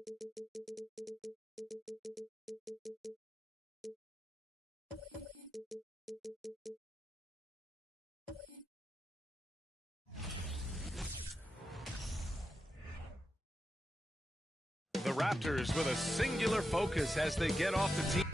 The Raptors with a singular focus as they get off the tee.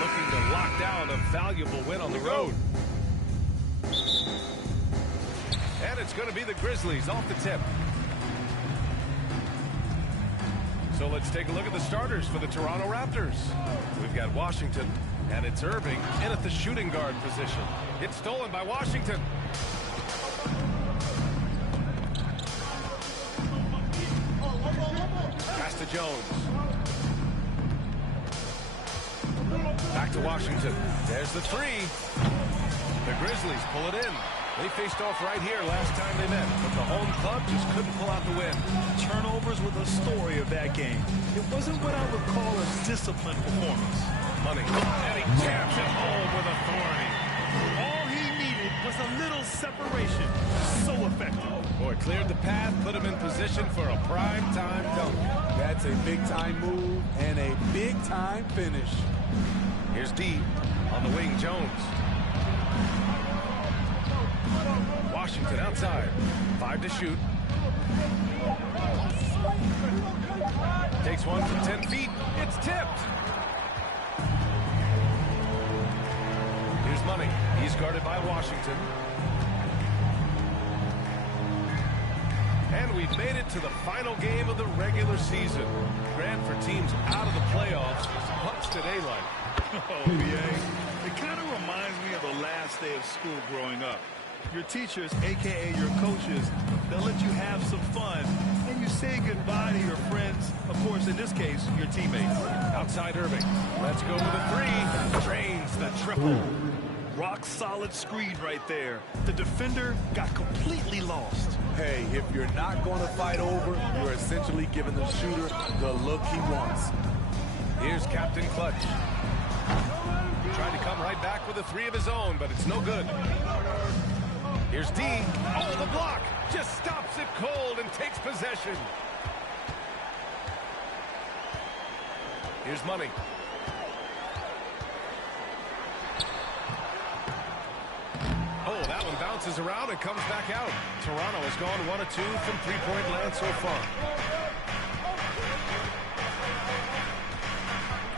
Looking to lock down a valuable win on the road. And it's going to be the Grizzlies off the tip. So let's take a look at the starters for the Toronto Raptors. We've got Washington, and it's Irving in at the shooting guard position. It's stolen by Washington. Pass to Jones. Back to Washington. There's the three. The Grizzlies pull it in. They faced off right here last time they met, but the home club just couldn't pull out the win. Turnovers were the story of that game. It wasn't what I would call a disciplined performance. Money. And he jams it home with authority. All he needed was a little separation. So effective. Boy, cleared the path, put him in position for a prime-time dunk. That's a big-time move and a big-time finish. Here's D on the wing, Jones. Washington outside. 5 to shoot. Takes one from 10 feet. It's tipped. Here's Money. He's guarded by Washington. And we've made it to the final game of the regular season. Grant, for teams out of the playoffs, what's today like? Oh, BA. It kind of reminds me of the last day of school growing up. Your teachers, a.k.a. your coaches, they'll let you have some fun, and you say goodbye to your friends, of course, in this case, your teammates. Outside Irving. Let's go with a three. Drains the triple. Rock-solid screen right there. The defender got completely lost. Hey, if you're not going to fight over, you're essentially giving the shooter the look he wants. Here's Captain Clutch. Trying to come right back with a three of his own, but it's no good. Here's D. Oh, the block. Just stops it cold and takes possession. Here's Money. Oh, that one bounces around and comes back out. Toronto has gone 1 of 2 from three-point land so far.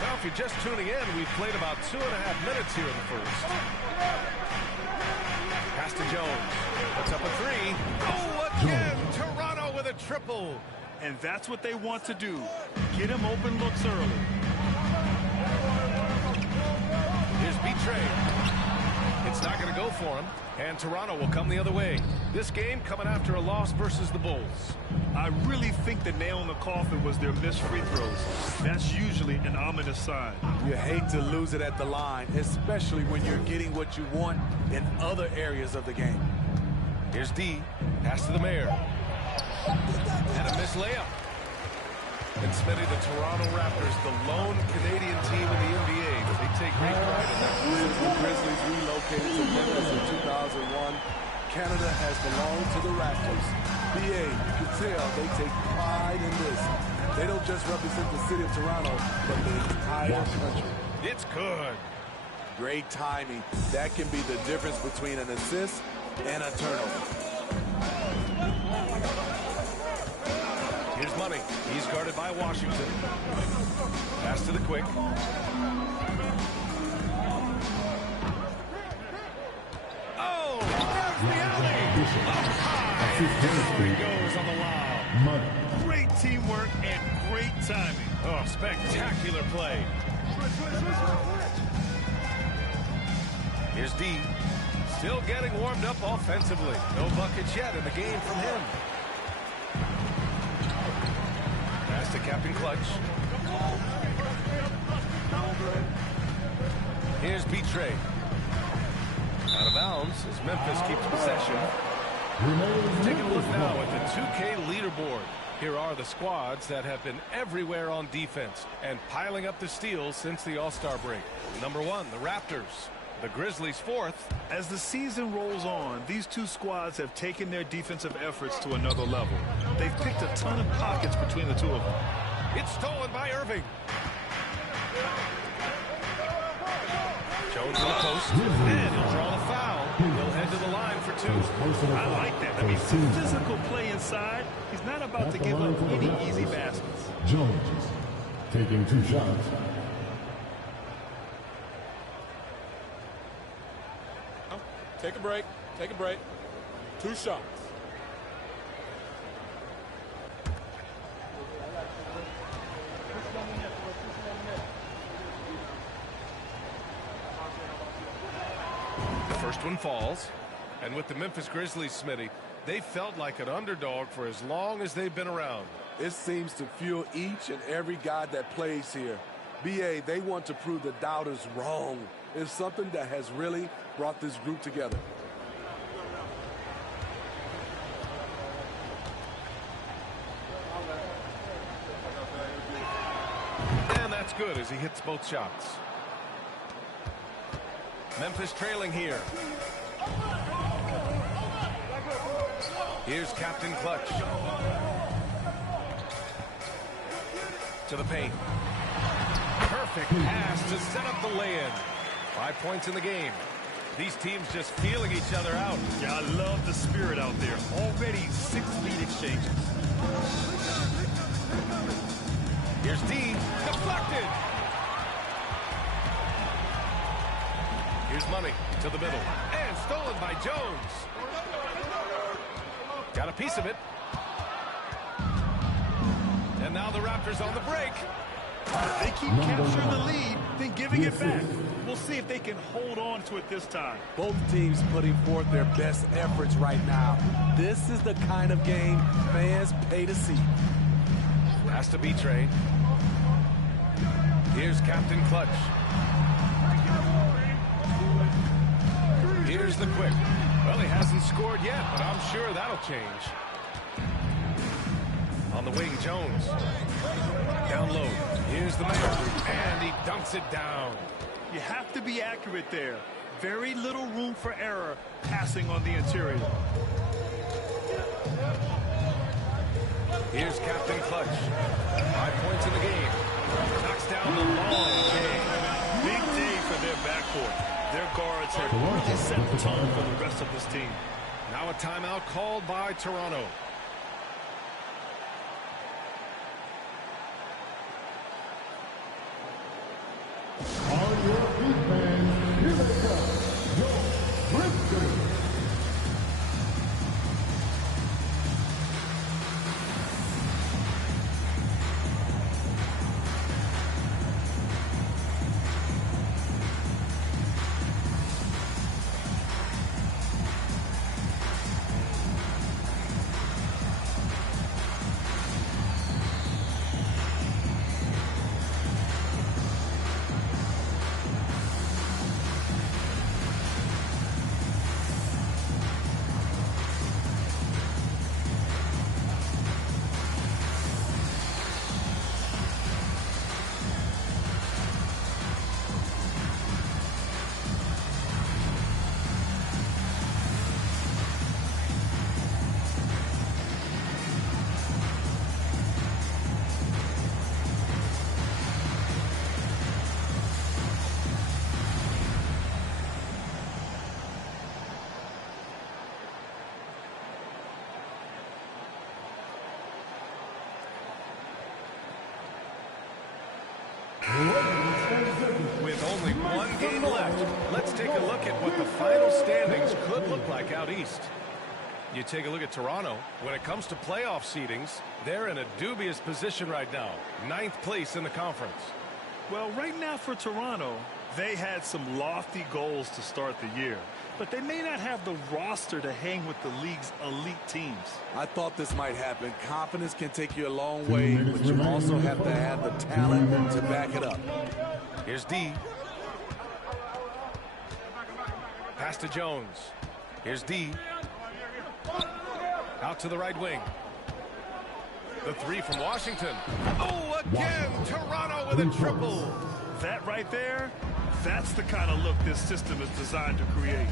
Now, if you're just tuning in, we've played about 2.5 minutes here in the first. Pass to Jones. Puts up a three. Oh, again! Toronto with a triple. And that's what they want to do. Get him open looks early. Here's Betrayed. It's not going to go for him, and Toronto will come the other way. This game coming after a loss versus the Bulls. I really think the nail in the coffin was their missed free throws. That's usually an ominous sign. You hate to lose it at the line, especially when you're getting what you want in other areas of the game. Here's D. Pass to the mayor. And a missed layup. And Smitty, the Toronto Raptors, the lone Canadian team in the NBA. They take great pride in that. Since the Grizzlies relocated to Memphis in 2001, Canada has belonged to the Raptors. BA, you can tell they take pride in this. They don't just represent the city of Toronto, but the entire country. It's good. Great timing. That can be the difference between an assist and a turnover. Here's Money. He's guarded by Washington. Pass to the quick. Oh, there's the alley. Up high. There he goes on the lob. Great teamwork and great timing. Oh, spectacular play. Here's D. Still getting warmed up offensively. No buckets yet in the game from him. Pass to Captain Clutch. Here's B-Tray. Out of bounds as Memphis keeps possession. Taking a look now at the 2K leaderboard. Here are the squads that have been everywhere on defense and piling up the steals since the All-Star break. Number 1, the Raptors. The Grizzlies 4th. As the season rolls on, these two squads have taken their defensive efforts to another level. They've picked a ton of pockets between the two of them. It's stolen by Irving. Jones in the post. And he'll draw the foul. He'll head to the line for 2. I like that. I mean, some physical play inside. He's not about to give up any easy baskets. Jones taking 2 shots. Take a break. Take a break. 2 shots. The first one falls. And with the Memphis Grizzlies, Smitty, they felt like an underdog for as long as they've been around. It seems to fuel each and every guy that plays here. BA, they want to prove the doubters wrong. It's something that has really brought this group together. And that's good as he hits both shots. Memphis trailing here. Here's Captain Clutch. To the paint. Perfect pass to set up the lay-in. 5 points in the game. These teams just feeling each other out. Yeah, I love the spirit out there. Already 6 lead exchanges. Here's D. Deflected. Here's Money to the middle. And stolen by Jones. Got a piece of it. And now the Raptors on the break. They keep capturing the lead, then giving it back. We'll see if they can hold on to it this time. Both teams putting forth their best efforts right now. This is the kind of game fans pay to see. Has to be Trey. Here's Captain Clutch. Here's the quick. Well, he hasn't scored yet, but I'm sure that'll change. On the wing, Jones. Down low. Here's the man. And he dunks it down. You have to be accurate there. Very little room for error passing on the interior. Here's Captain Clutch. 5 points in the game. Knocks down the long game. Big day for their backcourt. Their guards have really set the tone for the rest of this team. Now a timeout called by Toronto. On your feet, fans, here they come, your Grizzlies. With only one game left, let's take a look at what the final standings could look like out east. You take a look at Toronto. When it comes to playoff seedings, they're in a dubious position right now. 9th place in the conference. Well, right now for Toronto, they had some lofty goals to start the year, but they may not have the roster to hang with the league's elite teams. I thought this might happen. Confidence can take you a long way, but you also have to have the talent to back it up. Here's D. Pass to Jones. Here's D. Out to the right wing. The three from Washington. Oh, again, Toronto with a triple. That right there, that's the kind of look this system is designed to create.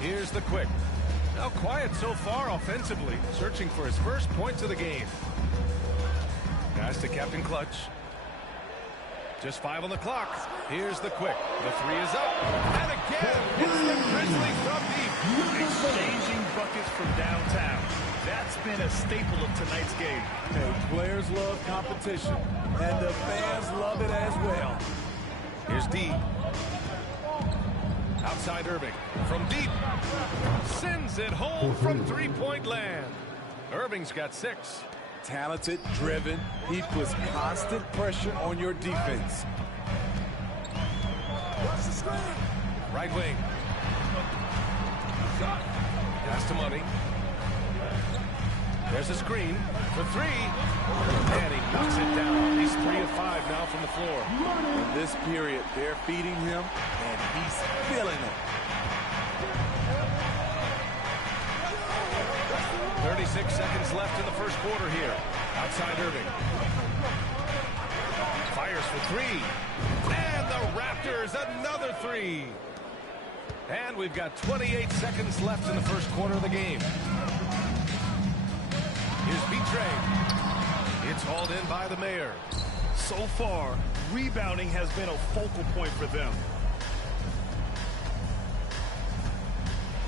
Here's the quick. Now quiet so far offensively, searching for his first points of the game. Pass to Captain Clutch. Just 5 on the clock. Here's the quick. The 3 is up. And again, it's the Grizzlies from deep. Exchanging buckets from downtown. That's been a staple of tonight's game. Hey, players love competition, and the fans love it as well. Here's D. Outside Irving. From deep. Sends it home from three-point land. Irving's got 6. Talented, driven, he puts constant pressure on your defense. Right wing. Pass to Money. There's a screen for 3. And he knocks it down. He's 3 of 5 now from the floor. In this period, they're feeding him, and he's feeling it. 36 seconds left in the first quarter here. Outside Irving. Fires for 3. And the Raptors, another 3. And we've got 28 seconds left in the first quarter of the game. Here's B-Train. It's hauled in by the Mayor. So far, rebounding has been a focal point for them.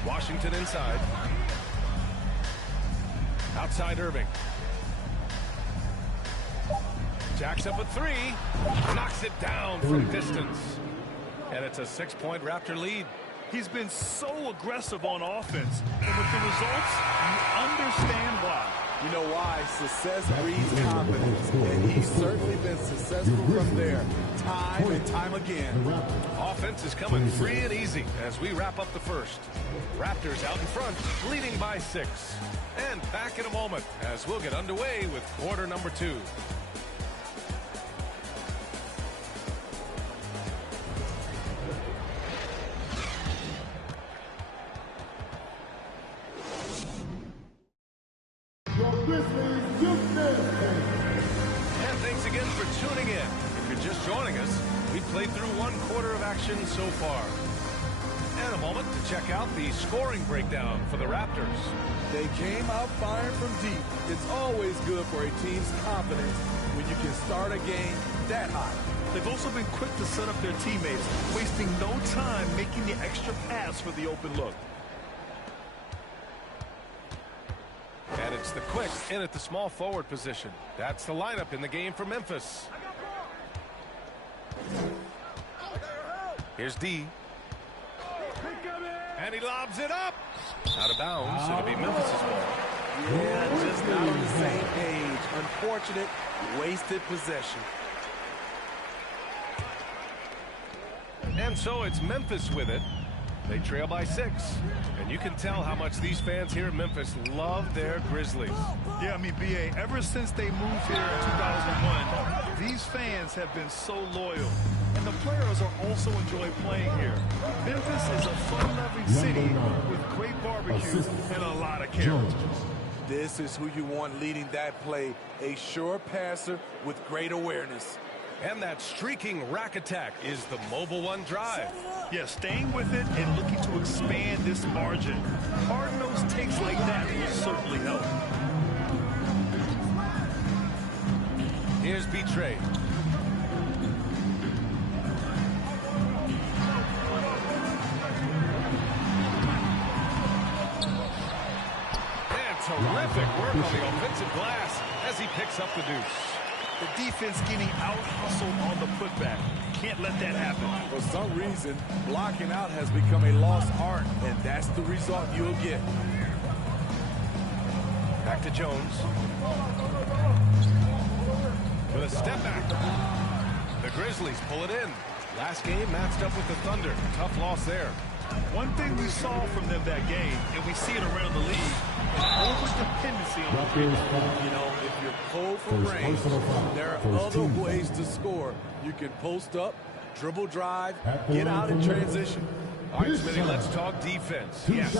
Washington inside. Outside Irving. Jacks up a 3. Knocks it down from distance. And it's a 6-point Raptor lead. He's been so aggressive on offense. And with the results, you understand why. You know why? Success breeds confidence. And he's certainly been successful from there, time and time again. Offense is coming free and easy as we wrap up the first. Raptors out in front, leading by 6. And back in a moment as we'll get underway with quarter number 2. And thanks again for tuning in. If you're just joining us, we've played through 1 quarter of action so far. And a moment to check out the scoring breakdown for the Raptors. They came out firing from deep. It's always good for a team's confidence when you can start a game that hot. They've also been quick to set up their teammates, wasting no time making the extra pass for the open look. And it's the quick in at the small forward position. That's the lineup in the game for Memphis. Here's D. And he lobs it up. Out of bounds. It'll be Memphis' ball. Yeah, just not on the same page. Unfortunate, wasted possession. And so it's Memphis with it. They trail by 6. And you can tell how much these fans here in Memphis love their Grizzlies. Yeah, I mean, B.A., ever since they moved here in 2001, these fans have been so loyal. And the players are also enjoying playing here. Memphis is a fun-loving city with great barbecue and a lot of character. This is who you want leading that play. A sure passer with great awareness. And that streaking rack attack is the Mobile One drive. Yeah, staying with it and looking to expand this margin. Hard-nosed takes like that will certainly help. Here's B-Trade. And Terrific work on the offensive glass as he picks up the deuce. The defense getting out-hustled on the putback. Can't let that happen. For some reason, blocking out has become a lost art, and that's the result you'll get. Back to Jones. With a step back. The Grizzlies pull it in. Last game matched up with the Thunder. Tough loss there. One thing we saw from them that game, and we see it around the league, is over-dependency on the three. You know, if you're cold for range, there are other ways to score. You can post up, dribble drive, get out in transition. All right, Smitty, let's talk defense. Yes,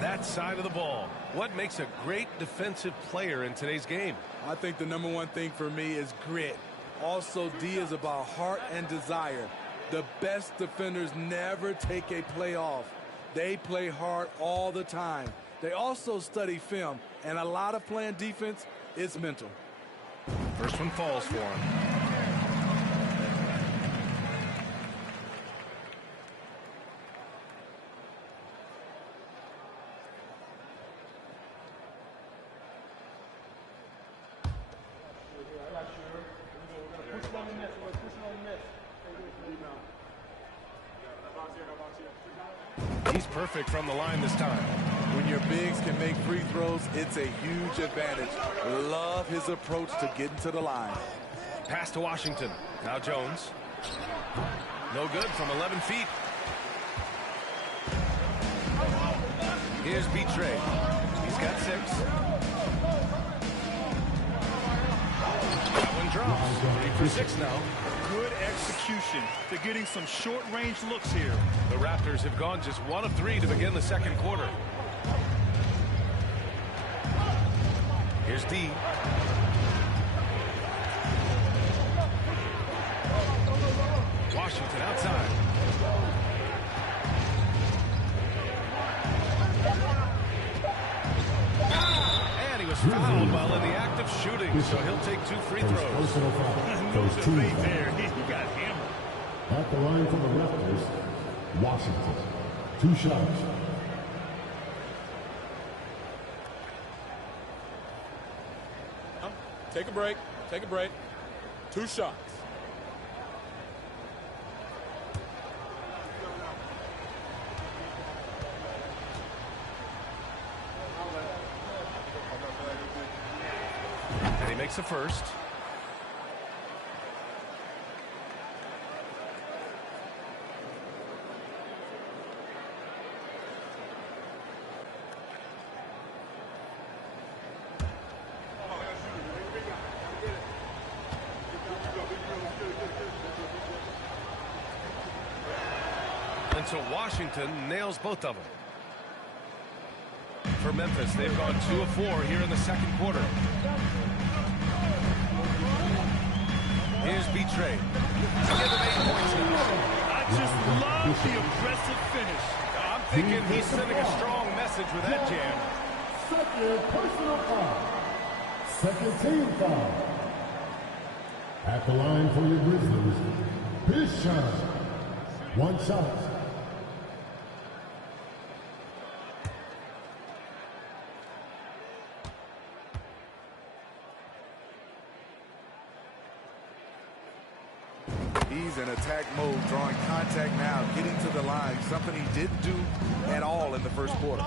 that side of the ball. What makes a great defensive player in today's game? I think the number one thing for me is grit. Also, D is about heart and desire. The best defenders never take a play off. They play hard all the time. They also study film, and a lot of playing defense is mental. First one falls for him. He's perfect from the line this time. When your bigs can make free throws, it's a huge advantage. Love his approach to getting to the line. Pass to Washington. Now Jones. No good from 11 feet. Here's Betray. He's got 6. That one drops. 3 for 6 now. Good execution. They're getting some short-range looks here. The Raptors have gone just 1 of 3 to begin the second quarter. Here's D. Washington outside. And he was fouled while in the act of shooting, so he'll take 2 free throws. No debate there. He got hammered. At the line for the Raptors, Washington. 2 shots. Take a break. Take a break. 2 shots. And he makes the first. And so Washington nails both of them. For Memphis, they've gone 2 of 4 here in the second quarter. Here's Betray. To give them 8 points now. I just love the aggressive finish. I'm thinking he's sending a strong message with that jam. Second personal foul. Second team foul. At the line for your Grizzlies, his shot. 1 shot. He's in attack mode, drawing contact now, getting to the line, something he didn't do at all in the first quarter.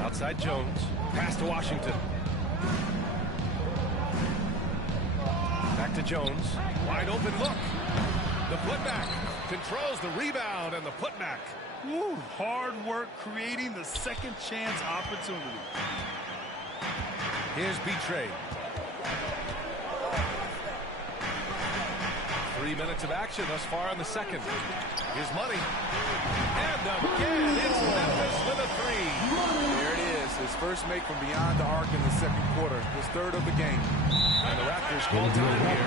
Outside Jones. Pass to Washington. Back to Jones. Wide open look. The putback. Controls the rebound and the putback. Woo, hard work creating the second chance opportunity. Here's Betray. 3 minutes of action thus far in the second. Here's Money. And again, it's Memphis with a 3. There it is, his first make from beyond the arc in the second quarter, his 3rd of the game. And the Raptors call time here.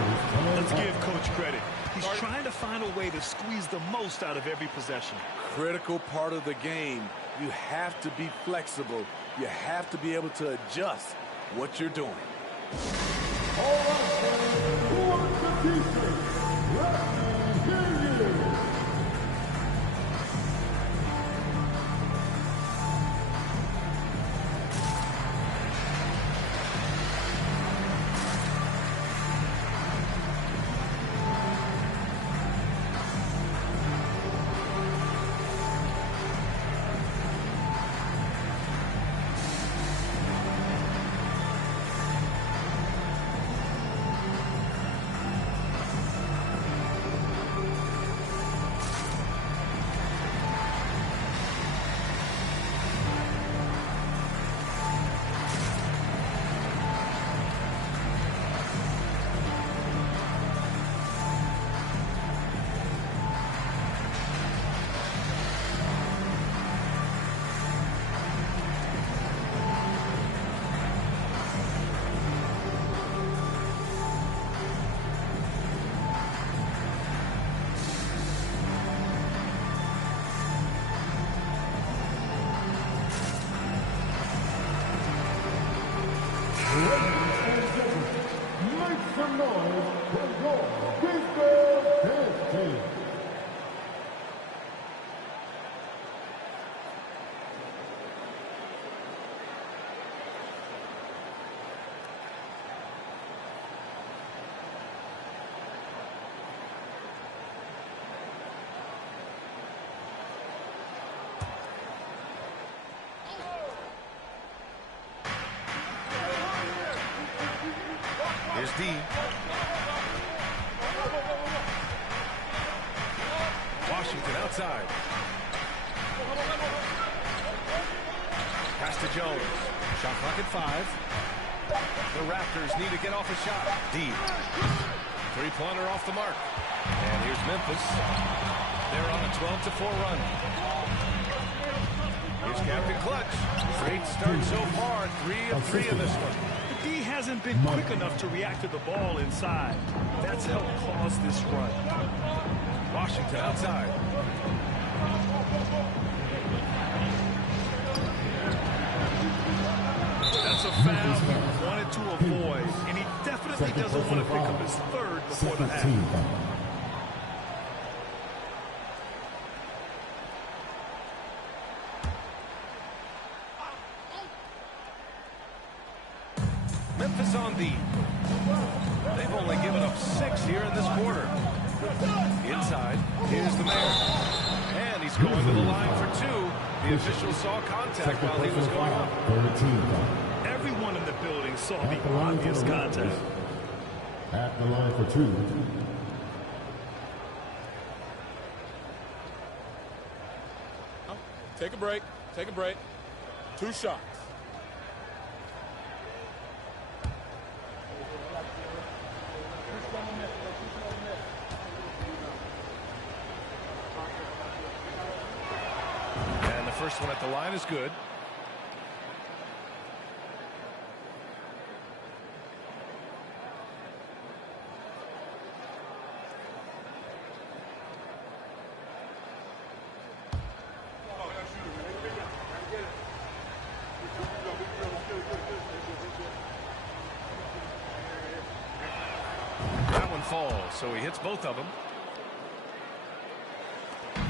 Let's give Coach credit. He's trying to find a way to squeeze the most out of every possession. Critical part of the game. You have to be flexible. You have to be able to adjust what you're doing. All right, who wants the defense? Let me hear you. Here's D. Washington outside. Pass to Jones. Shot clock at 5. The Raptors need to get off a shot. D. Three-pointer off the mark. And here's Memphis. They're on a 12-4 run. Here's Captain Clutch. Great start so far. 3 of 3 in this one. The D hasn't been quick enough to react to the ball inside. That's helped cause this run. Washington outside. That's a foul he wanted to avoid, and he definitely doesn't want to pick up his third before the half. Memphis on D. They've only given up 6 here in this quarter. Inside, here's the mayor. And he's going to the line for 2. The official saw contact while he was going up. Everyone in the building saw the obvious contact. At the line for 2. Take a break. Take a break. 2 shots. And the first one at the line is good. That one falls, so he hits both of them.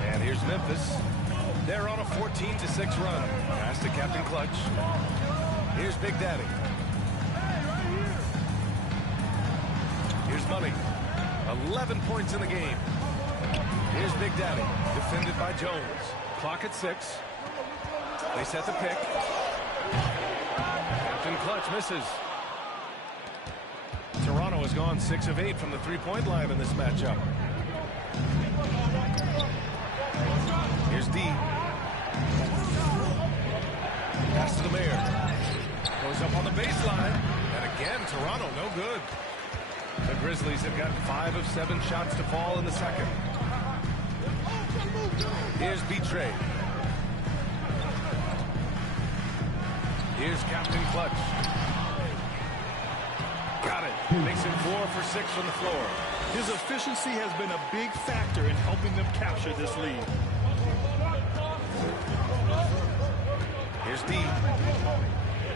And here's Memphis. They're on a 14-6 run. Pass to Captain Clutch. Here's Big Daddy. Here's Money. 11 points in the game. Here's Big Daddy. Defended by Jones. Clock at 6. They set the pick. Captain Clutch misses. Toronto has gone 6 of 8 from the three-point line in this matchup. Here's D. Pass to the mayor. Goes up on the baseline. And again, Toronto, no good. The Grizzlies have got 5 of 7 shots to fall in the second. Here's B-Trade. Here's Captain Clutch. Got it. Makes it 4 for 6 from the floor. His efficiency has been a big factor in helping them capture this lead. Here's D.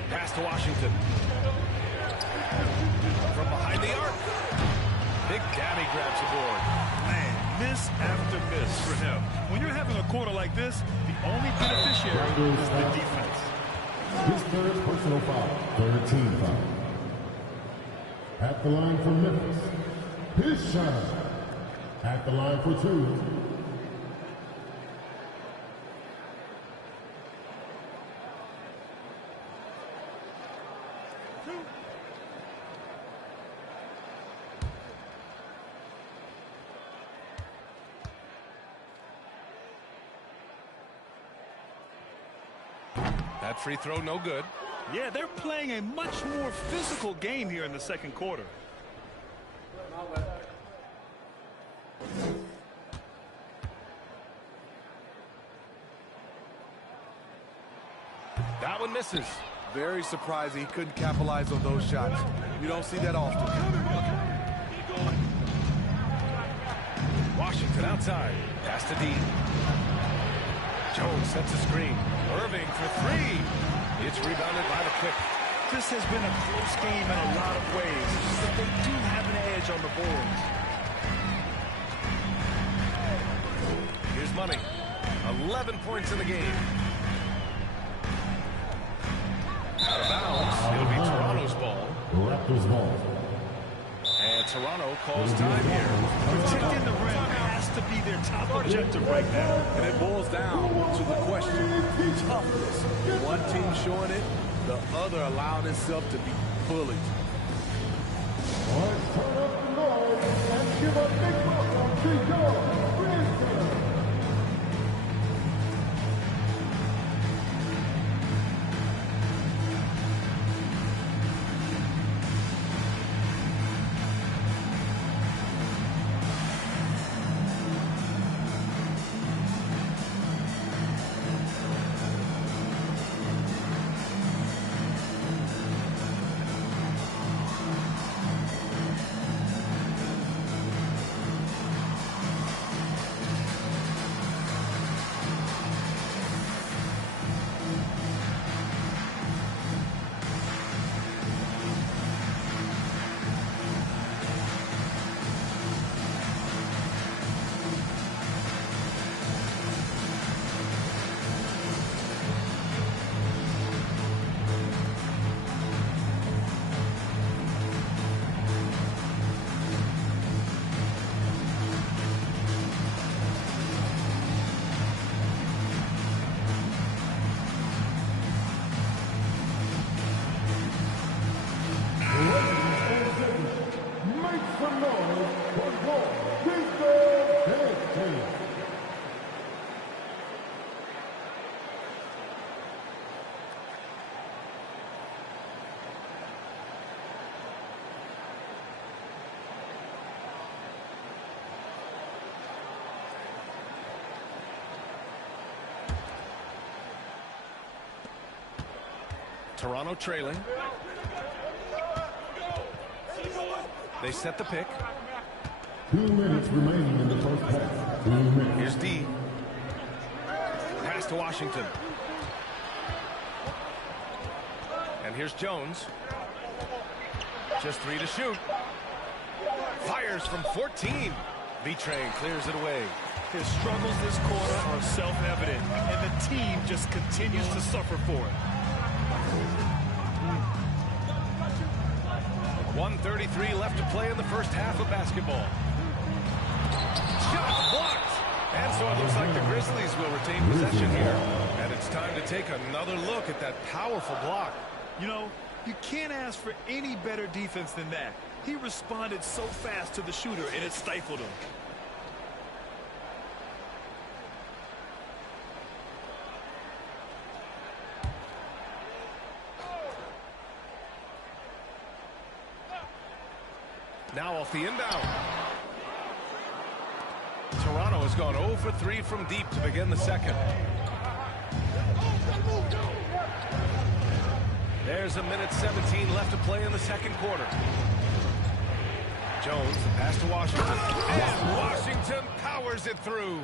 Pass to Washington. From behind the arc. Big Daddy grabs the board. Man, miss after miss for him. When you're having a quarter like this, the only beneficiary is the defense. His third personal foul. 13 foul. At the line for Memphis. His shot. At the line for 2. That free throw, no good. Yeah, they're playing a much more physical game here in the second quarter. That one misses. Very surprising he couldn't capitalize on those shots. You don't see that often. Washington outside. Pass to D. Jones sets a screen. Irving for 3. It's rebounded by the pick. This has been a close game in a lot of ways, but they do have an edge on the boards. Here's Money. 11 points in the game. Out of bounds. It'll be Toronto's ball. Raptors ball. And Toronto calls time here. Protecting the rim has to be their top objective right now. And it boils down to the question, toughness. One team showing it, the other allowing itself to be bullied. Let's turn up the noise and give a big welcome to your Grizzlies. Toronto trailing. They set the pick. 2 minutes remaining in the first half. 2 minutes. Here's D. Pass to Washington. And here's Jones. Just 3 to shoot. Fires from 14. V-Train clears it away. His struggles this quarter are self-evident, and the team just continues to suffer for it. 1:33 left to play in the first half of basketball. Shot blocked. And so it looks like the Grizzlies will retain possession here. And it's time to take another look at that powerful block. You know, you can't ask for any better defense than that. He responded so fast to the shooter, and it stifled him. Now off the inbound. Toronto has gone 0 for 3 from deep to begin the second. There's 1:17 left to play in the second quarter. Jones, the pass to Washington. And Washington powers it through.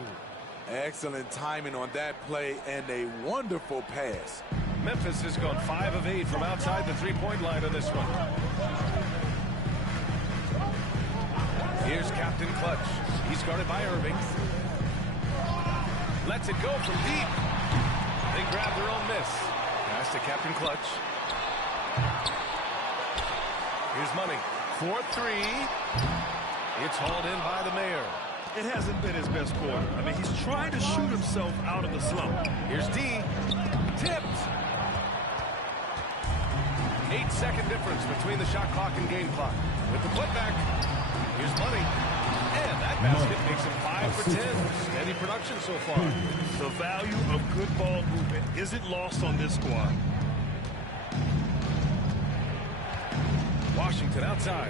Excellent timing on that play and a wonderful pass. Memphis has gone 5 of 8 from outside the three-point line on this one. Here's Captain Clutch. He's guarded by Irving. Lets it go from deep. They grab their own miss. Pass to Captain Clutch. Here's Money. 4-3. It's hauled in by the Mayor. It hasn't been his best quarter. I mean, he's trying to shoot himself out of the slump. Here's D. Tipped. 8-second difference between the shot clock and game clock. With the putback. Here's Money. And that basket makes him 5 for 10. Steady production so far. The value of good ball movement isn't lost on this squad. Washington outside.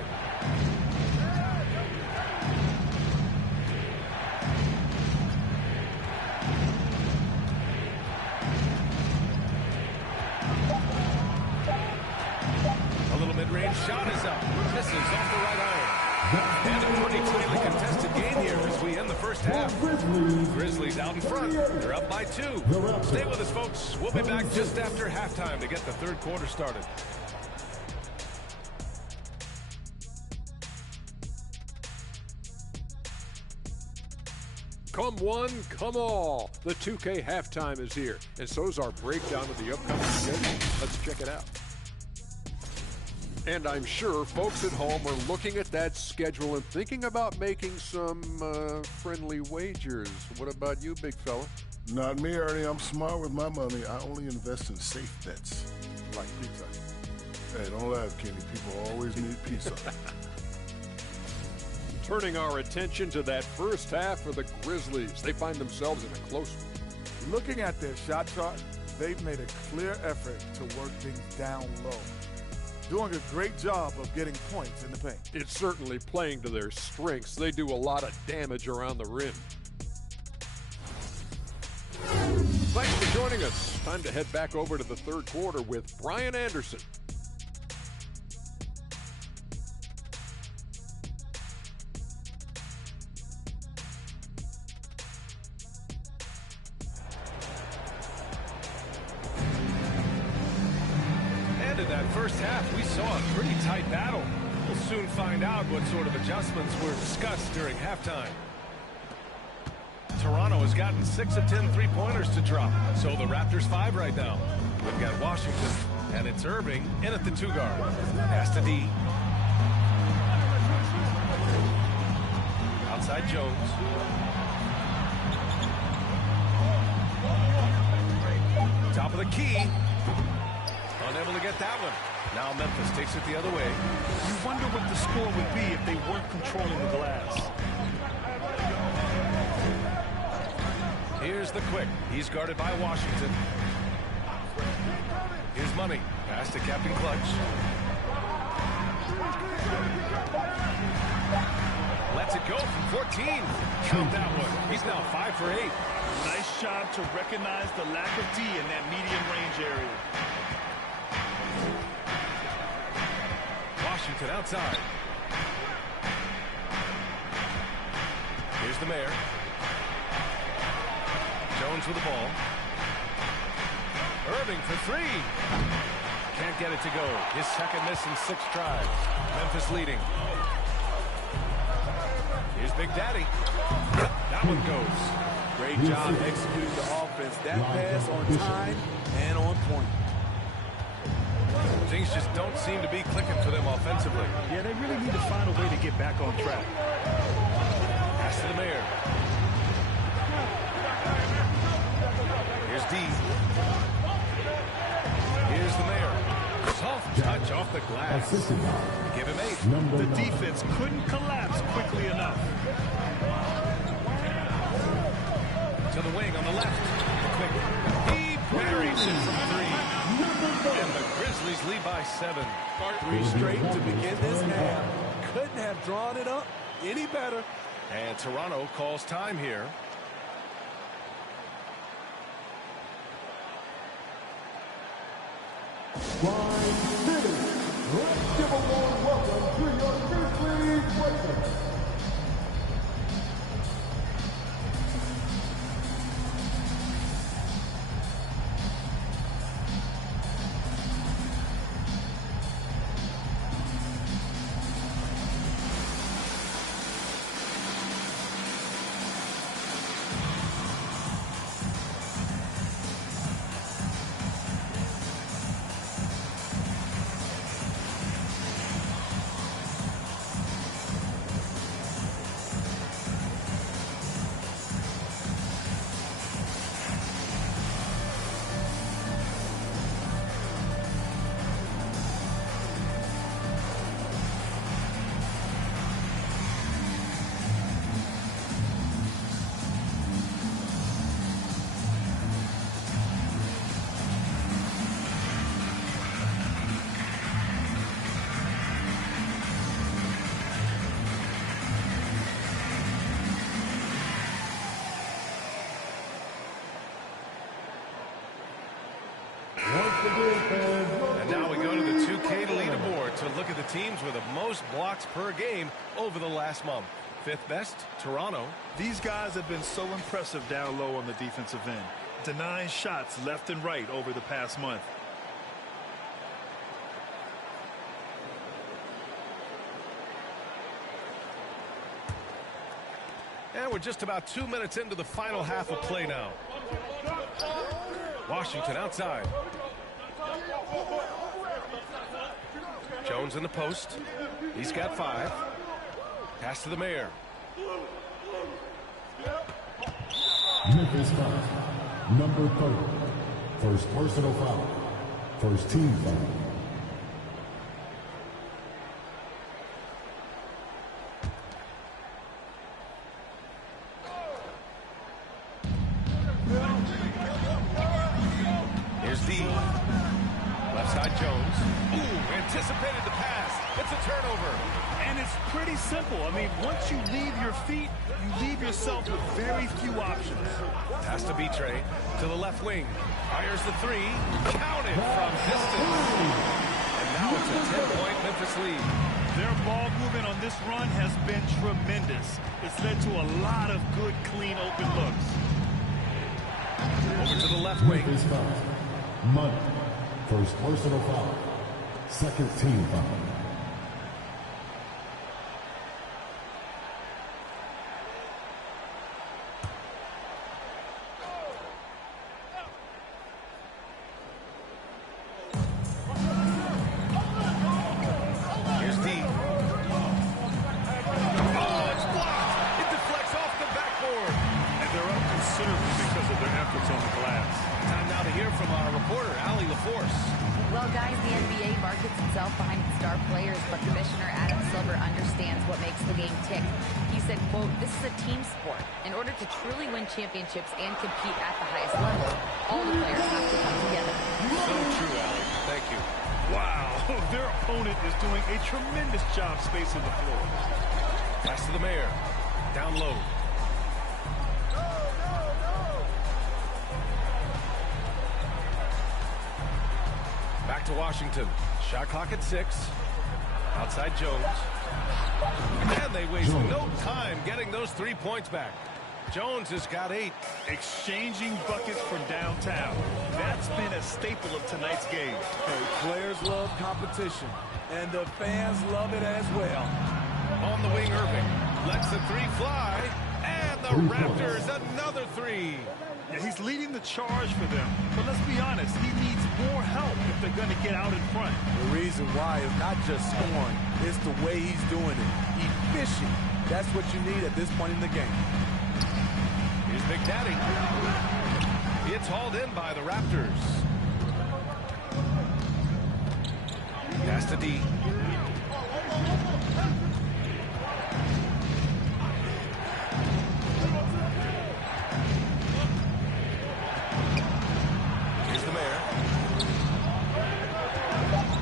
A little mid-range shot is up. Misses off the right iron. And a pretty tightly contested game here as we end the first half. Grizzlies out in front. They're up by 2. Stay with us, folks. We'll be back just after halftime to get the third quarter started. Come one, come all. The 2K halftime is here, and so's our breakdown of the upcoming schedule. Let's check it out. And I'm sure folks at home are looking at that schedule and thinking about making some friendly wagers. What about you, big fella? Not me, Ernie. I'm smart with my money. I only invest in safe bets. Like pizza. Hey, don't laugh, Kenny. People always need pizza. Turning our attention to that first half for the Grizzlies. They find themselves in a close one. Looking at their shot chart, they've made a clear effort to work things down low. Doing a great job of getting points in the paint. It's certainly playing to their strengths. They do a lot of damage around the rim. Thanks for joining us. Time to head back over to the third quarter with Brian Anderson. In that first half, we saw a pretty tight battle. We'll soon find out what sort of adjustments were discussed during halftime. Toronto has gotten 6 of 10 three-pointers to drop, so the Raptors 5 right now. We've got Washington, and it's Irving in at the 2-guard. Pass to D. Outside Jones. Top of the key. Unable to get that one. Now Memphis takes it the other way. You wonder what the score would be if they weren't controlling the glass. Here's the quick. He's guarded by Washington. Here's Money. Pass to Captain Clutch. Lets it go from 14. Count that one. He's now 5 for 8. Nice job to recognize the lack of D in that medium range area. Washington outside. Here's the mayor. Jones with the ball. Irving for 3. Can't get it to go. His second miss in 6 tries. Memphis leading. Here's Big Daddy. That one goes. Great job executing the offense. That pass on time and on point. Things just don't seem to be clicking for them offensively. Yeah, they really need to find a way to get back on track. Pass to the mayor. Here's D. Here's the mayor. Soft touch off the glass. Give him 8. The defense couldn't collapse quickly enough. To the wing on the left. Quick. He buries it from 3. And the Grizzlies lead by 7. 3 straight to begin this half. Couldn't have drawn it up any better. And Toronto calls time here. Let's give a warm welcome to your Grizzlies Breakers. And now we go to the 2K leaderboard to look at the teams with the most blocks per game over the last month. 5th best, Toronto. These guys have been so impressive down low on the defensive end, denying shots left and right over the past month. And we're just about 2 minutes into the final half of play now. Washington outside. Jones in the post. He's got 5. Pass to the mayor. Memphis foul. Number 30. First personal foul. First team foul. Outside Jones. Ooh, anticipated the pass. It's a turnover. And it's pretty simple. I mean, once you leave your feet, you leave yourself with very few options. Has to be Trey to the left wing. Fires the three. Counted from distance. And now it's a 10-point Memphis lead. Their ball movement on this run has been tremendous. It's led to a lot of good, clean, open looks. Over to the left wing. Money. First personal foul. Second team foul. Here's D. Oh, it's blocked. It deflects off the backboard. And they're up considerably because of their efforts on the glass. Time now to hear from our reporter, Allie LaForce. Well, guys, the NBA markets itself behind its star players, but Commissioner Adam Silver understands what makes the game tick. He said, quote, "This is a team sport. In order to truly win championships and compete at the highest level, all the players have to come together." So true, Allie. Thank you. Wow, their opponent is doing a tremendous job spacing the floor. Pass to the mayor. Down low. Back to Washington. Shot clock at 6. Outside Jones. And they waste no time getting those 3 points back. Jones has got 8. Exchanging buckets from downtown. That's been a staple of tonight's game. Hey, players love competition, and the fans love it as well. On the wing, Irving lets the 3 fly. And the Raptors another 3. Yeah, he's leading the charge for them. But let's be honest, he needs more help if they're going to get out in front. The reason why is not just scoring, it's the way he's doing it. Efficient. That's what you need at this point in the game. Here's Big Daddy. It's hauled in by the Raptors. Pass to D. Here's the mayor.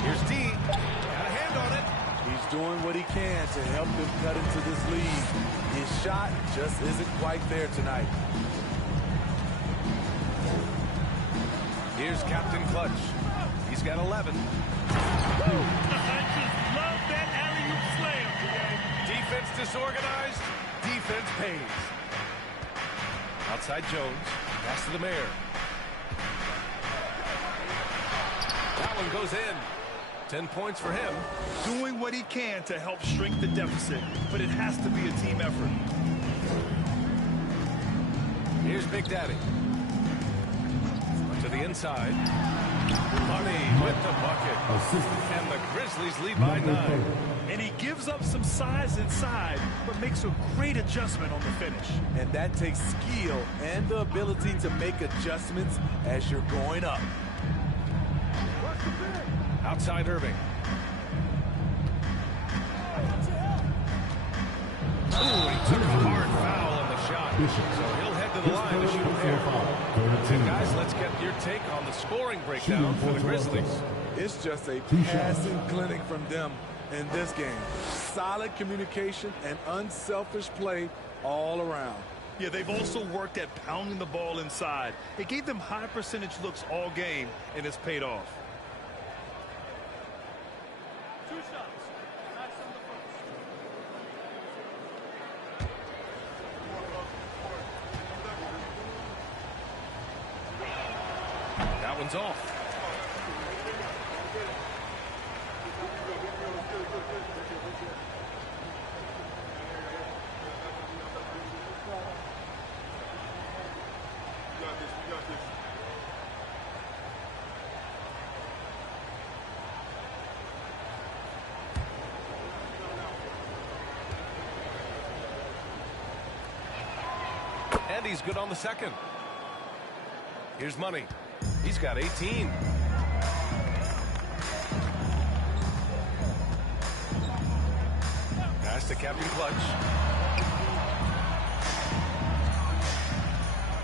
Here's D. Got a hand on it. He's doing what he can to help them cut into this lead. His shot just isn't quite there tonight. Here's Captain Clutch. He's got 11. I just love that alley-oop slam today. Defense disorganized. Defense pays. Outside Jones. Pass to the mayor. That one goes in. 10 points for him. Doing what he can to help shrink the deficit, but it has to be a team effort. Here's Big Daddy. To the inside. Money with the bucket. And the Grizzlies lead by 9. And he gives up some size inside, but makes a great adjustment on the finish. And that takes skill and the ability to make adjustments as you're going up. Outside Irving. Ooh, he took a hard foul on the shot. So he'll head to the line to shoot a pair. And guys, let's get your take on the scoring breakdown for the Grizzlies. It's just a passing clinic from them in this game. Solid communication and unselfish play all around. Yeah, they've also worked at pounding the ball inside. It gave them high percentage looks all game, and it's paid off. 2 shots. That's on the first. That one's off. And he's good on the second. Here's Money. He's got 18. Pass to Captain Clutch.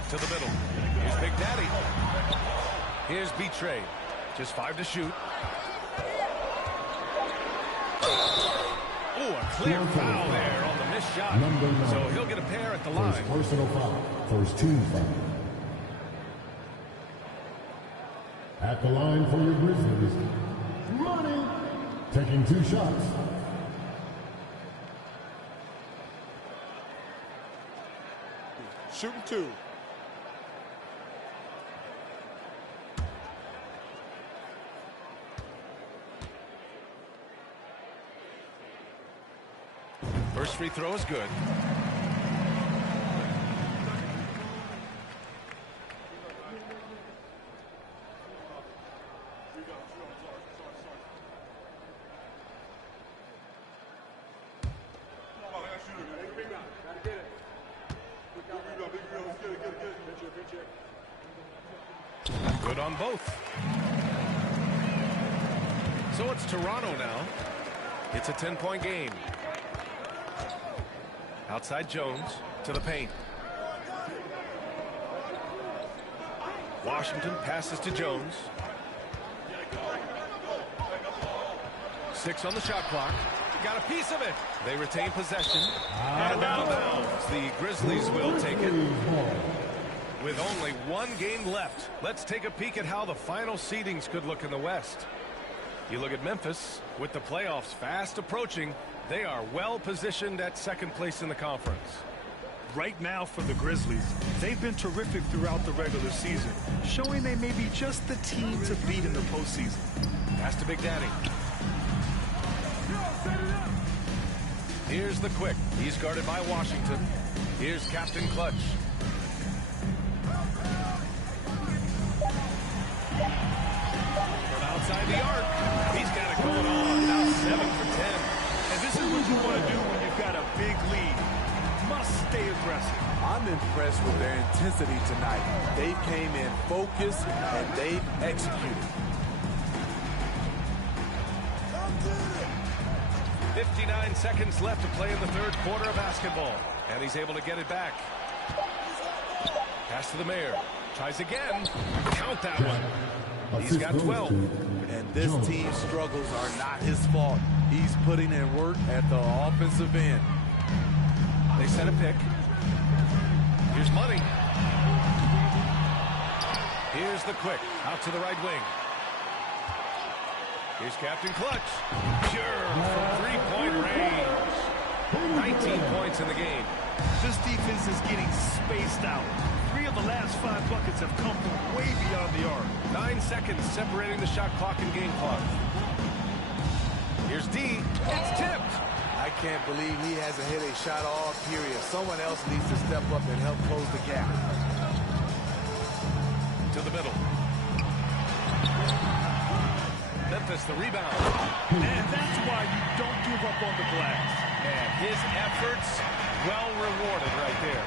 To the middle. Here's Big Daddy. Here's B-Trey. Just 5 to shoot. Oh, a clear foul there on the missed shot. So he'll get a pair at the line. Personal foul. First team foul. At the line for your Grizzlies, Money, taking 2 shots. Shooting 2. First free throw is good. Good on both. So it's Toronto now. It's a 10-point game. Outside Jones to the paint. Washington passes to Jones. 6 on the shot clock. Got a piece of it. They retain possession. And out of bounds. The Grizzlies will take it. With only 1 game left, let's take a peek at how the final seedings could look in the West. You look at Memphis, with the playoffs fast approaching, they are well positioned at 2nd place in the conference. Right now for the Grizzlies, they've been terrific throughout the regular season, showing they may be just the team to beat in the postseason. Pass to Big Daddy. Here's the quick. He's guarded by Washington. Here's Captain Clutch. From outside the arc, he's got it going on. About 7 for 10. And this is what you want to do when you've got a big lead. Must stay aggressive. I'm impressed with their intensity tonight. They came in focused and they've executed. 59 seconds left to play in the 3rd quarter of basketball. And he's able to get it back. Pass to the mayor. Tries again. Count that one. He's got 12. And this team's struggles are not his fault. He's putting in work at the offensive end. They set a pick. Here's Money. Here's the quick. Out to the right wing. Here's Captain Clutch. Pure from 3-point range. 19 points in the game. This defense is getting spaced out. 3 of the last 5 buckets have come from way beyond the arc. 9 seconds separating the shot clock and game clock. Here's D. It's tipped. I can't believe he hasn't hit a shot all period. Someone else needs to step up and help close the gap. To the middle. Memphis the rebound. And that's why you don't give up on the glass. And his efforts well rewarded right there.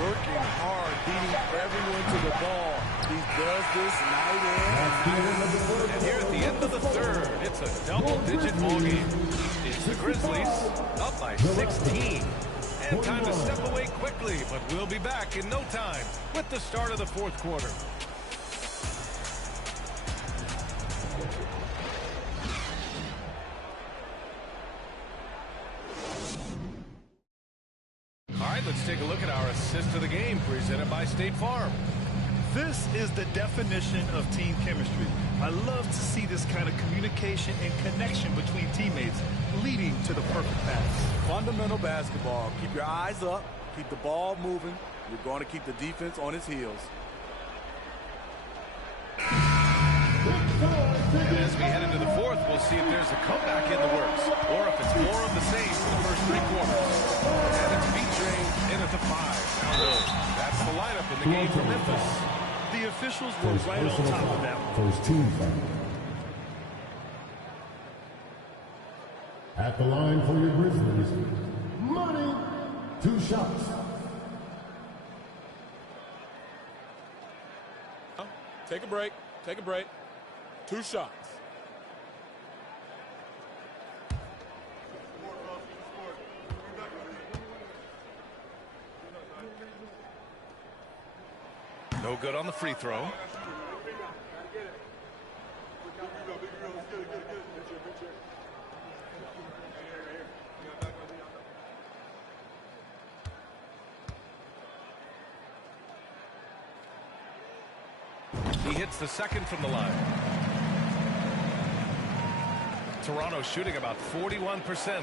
Working hard, beating everyone to the ball. He does this night in and night out. And here at the end of the 3rd, it's a double-digit ball game. It's the Grizzlies up by 16. And time to step away quickly, but we'll be back in no time with the start of the 4th quarter. All right, let's take a look at our assist to the game presented by State Farm. This is the definition of team chemistry. I love to see this kind of communication and connection between teammates leading to the perfect pass. Fundamental basketball. Keep your eyes up. Keep the ball moving. You're going to keep the defense on its heels. And as we head into the 4th, we'll see if there's a comeback in the works or if it's more of the same for the first 3 quarters. And it's featuring in at the 5. Down low. That's the lineup in the game for Memphis. The officials were right on top of that one. First team foul. At the line for your Grizzlies, Money, 2 shots. Take a break. Take a break. 2 shots. No good on the free throw. He hits the second from the line. Toronto shooting about 41%.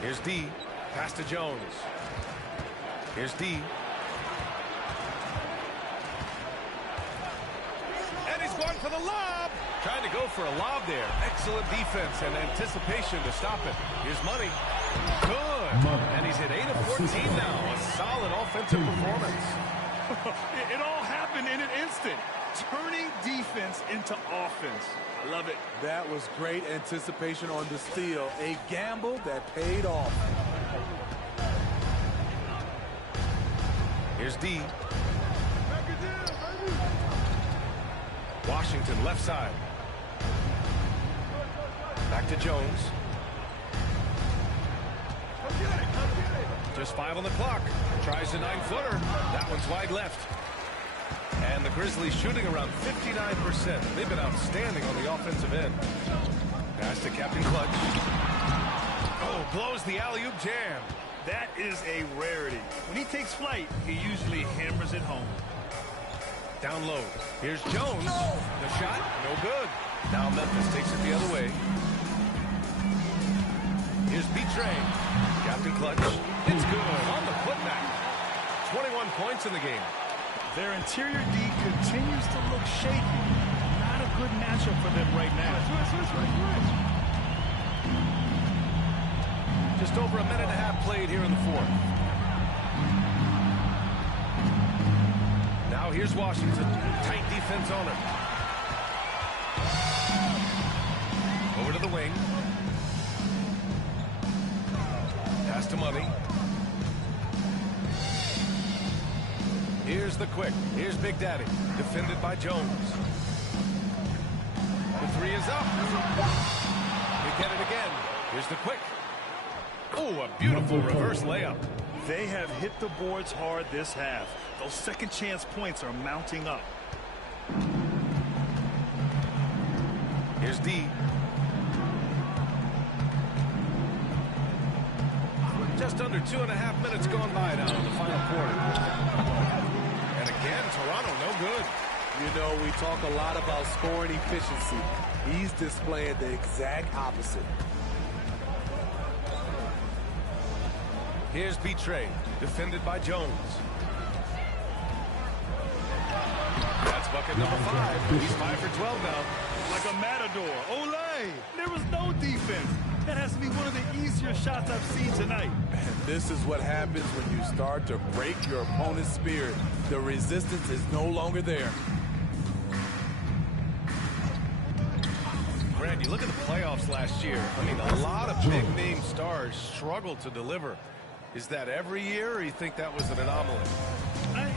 Here's D. Pass to Jones. Here's D. And he's going for the lob. Trying to go for a lob there. Excellent defense and anticipation to stop it. Here's Money. Good. And he's hit 8 of 14 now. A solid offensive performance. It all happened in an instant. Turning defense into offense. I love it. That was great anticipation on the steal. A gamble that paid off. Here's D. Washington left side. Back to Jones. Just 5 on the clock. Tries a 9-footer. That one's wide left. And the Grizzlies shooting around 59%. They've been outstanding on the offensive end. Pass to Captain Clutch. Oh, blows the alley-oop jam. That is a rarity. When he takes flight, he usually hammers it home. Down low. Here's Jones. The shot, no good. Now Memphis takes it the other way. Here's B-Train. Captain Clutch. It's good on the putback. 21 points in the game. Their interior D continues to look shaky. Not a good matchup for them right now. Just over a minute and a half played here in the fourth. Now here's Washington. Tight defense on him. Over to the wing. Pass to Money. Here's the quick. Here's Big Daddy. Defended by Jones. The three is up. We get it again. Here's the quick. Oh, a beautiful reverse layup. They have hit the boards hard this half. Those second chance points are mounting up. Here's D. Just under 2.5 minutes gone by now in the final quarter. And again, Toronto no good. You know, we talk a lot about scoring efficiency. He's displaying the exact opposite. Here's B-Train, defended by Jones. That's bucket number 5. He's 5 for 12 now. Like a matador. Olay! There was no defense. That has to be one of the easier shots I've seen tonight. And this is what happens when you start to break your opponent's spirit. The resistance is no longer there. Grant, you look at the playoffs last year. I mean, a lot of big-name stars struggled to deliver. Is that every year, or you think that was an anomaly?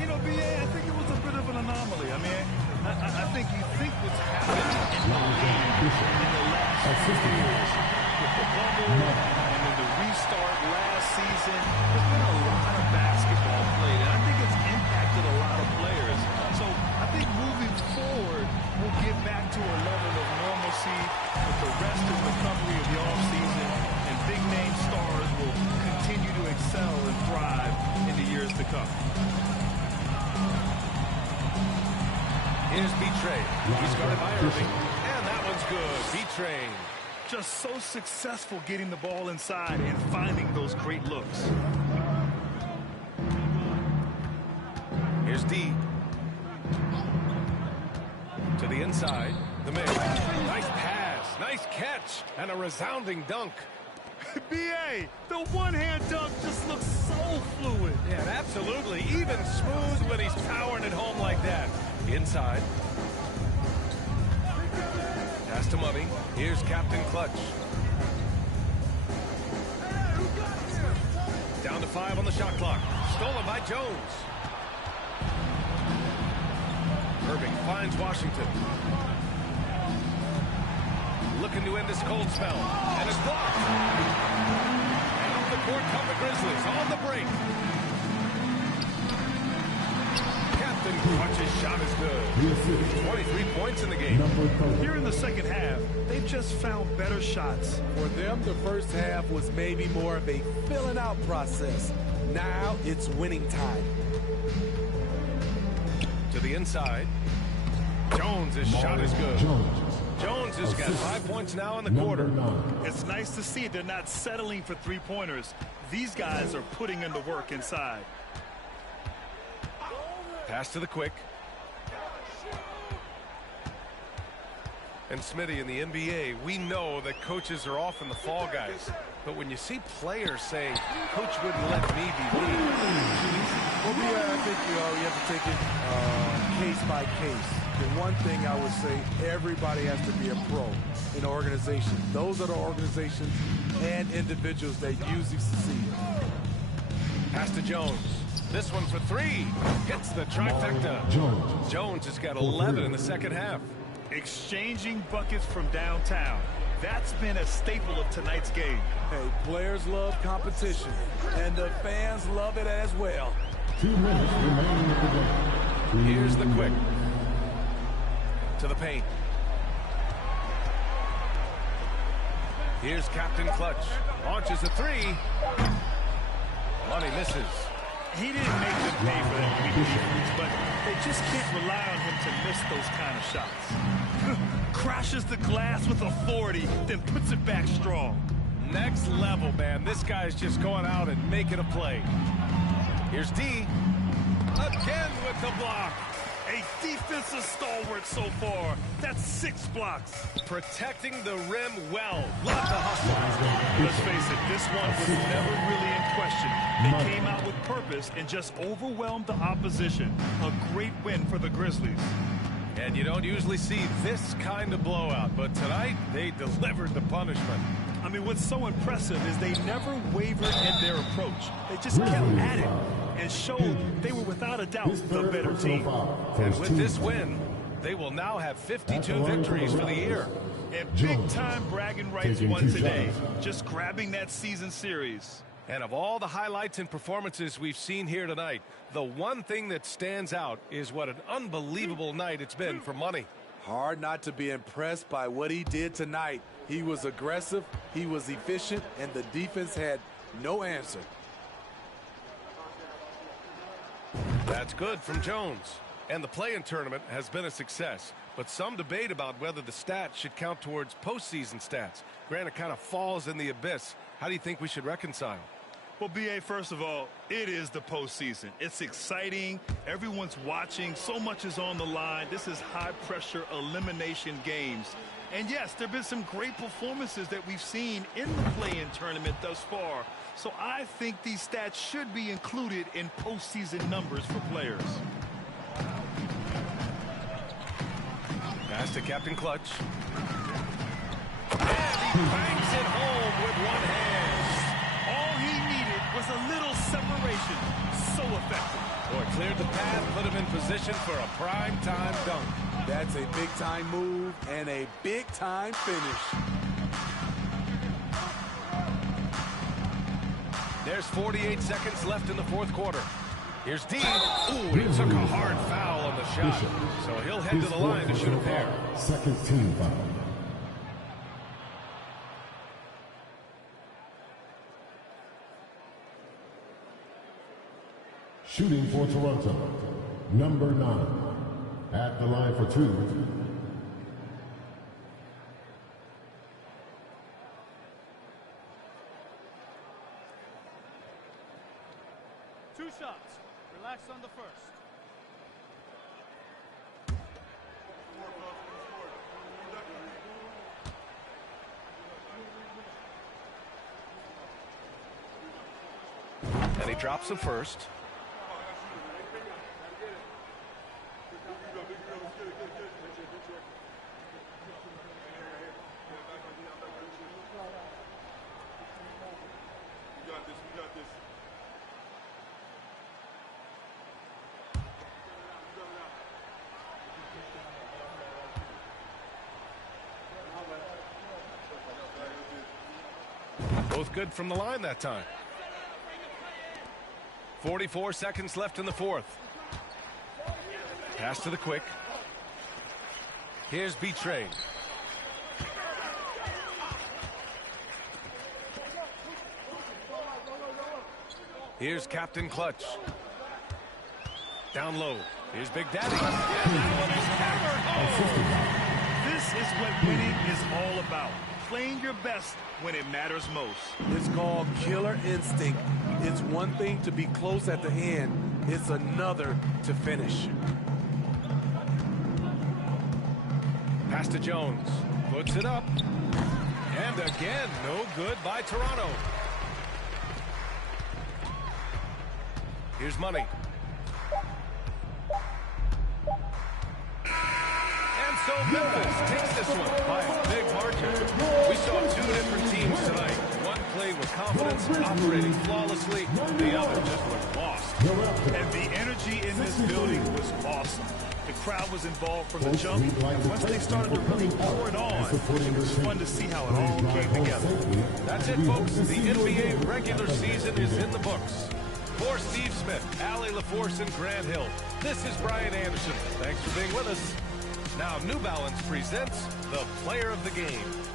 You know, B.A., I think it was a bit of an anomaly. I mean, I think you think what's happened in the league in the last 6 years with the bubble and then the restart last season, there's been a lot of basketball played, and I think it's impacted a lot of players. So I think moving forward, we'll get back to a level of normalcy with the rest and recovery of the offseason, and big-name stars will continue to excel and thrive in the years to come. Here's B-Train. He's guarded by Irving. And that one's good. B-Train. Just so successful getting the ball inside and finding those great looks. Here's D. To the inside. The mid. Nice pass. Nice catch. And a resounding dunk. B.A., the one-hand dunk just looks so fluid. Yeah, absolutely. Even smooth when he's powering it home like that. Inside. Pass to Money. Here's Captain Clutch. Down to 5 on the shot clock. Stolen by Jones. Irving finds Washington. Looking to end this cold spell. And it's blocked. And up the court come the Grizzlies on the break. Captain Clutch's shot is good. 23 points in the game. Here in the second half, they've just found better shots. For them, the first half was maybe more of a filling out process. Now it's winning time. the inside. Jones' shot is good. Jones has got 5 points now in the quarter. It's nice to see they're not settling for three-pointers. These guys are putting in the work inside. Pass to the quick. And Smitty, in the NBA, we know that coaches are often the fall guys. But when you see players saying, "Coach wouldn't let me be me." Well, I think you have to take it case by case. The one thing I would say, everybody has to be a pro in an organization. Those are the organizations and individuals that usually succeed. Pass to Jones. This one for three. Hits the trifecta. Jones has got 11 in the second half. Exchanging buckets from downtown. That's been a staple of tonight's game. Hey, players love competition, and the fans love it as well. 2 minutes remaining in the game. Here's the quick. To the paint. Here's Captain Clutch. Launches a three. Money misses. He didn't make them pay for that weak defense, but they just can't rely on him to miss those kind of shots. Crashes the glass with authority, then puts it back strong. Next level, man. This guy's just going out and making a play. Here's D. Again with the block. A defensive stalwart so far. That's 6 blocks. Protecting the rim well. Love the hustle. Let's face it, this one was never really in question. They came out with purpose and just overwhelmed the opposition. A great win for the Grizzlies. And you don't usually see this kind of blowout, but tonight they delivered the punishment. I mean, what's so impressive is they never wavered in their approach. They just kept at it and showed they were without a doubt the better team. And with this win, they will now have 52 victories for the year. And big-time bragging rights won today, just grabbing that season series. And of all the highlights and performances we've seen here tonight, the one thing that stands out is what an unbelievable night it's been for Money. Hard not to be impressed by what he did tonight. He was aggressive, he was efficient, and the defense had no answer. That's good from Jones. And the play-in tournament has been a success, but some debate about whether the stats should count towards postseason stats. Granted, kind of falls in the abyss. How do you think we should reconcile? Well, B.A., first of all, it is the postseason. It's exciting. Everyone's watching. So much is on the line. This is high-pressure elimination games. And, yes, there have been some great performances that we've seen in the play-in tournament thus far. So I think these stats should be included in postseason numbers for players. Pass to Captain Clutch. And he bangs it home with one hand. All he needed was a little separation. So effective. Boy, cleared the path, put him in position for a prime-time dunk. That's a big-time move and a big-time finish. There's 48 seconds left in the fourth quarter. Here's D. Ooh, he took a hard foul on the shot. So he'll head to the line to shoot a pair. Second team foul. Shooting for Toronto, number 9. At the line for 2. Two shots. Relax on the first. And he drops the first. Both good from the line that time. 44 seconds left in the fourth. Pass to the quick. Here's B-Train. Here's Captain Clutch. Down low. Here's Big Daddy. And that one is hammered home. This is what winning is all about. Playing your best when it matters most. It's called killer instinct. It's one thing to be close at the end. It's another to finish. Pass to Jones. Puts it up. And again, no good by Toronto. Here's Money. And so Memphis takes this one by a big margin. We saw two different teams tonight. One played with confidence, operating flawlessly. The other just looked lost. And the energy in this building was awesome. The crowd was involved from the jump, and once they started to really pour it on, it was fun to see how it all came together. That's it, folks. The NBA regular season is in the books. For Steve Smith, Allie LaForce, and Grant Hill, this is Brian Anderson. Thanks for being with us. Now, New Balance presents the Player of the Game.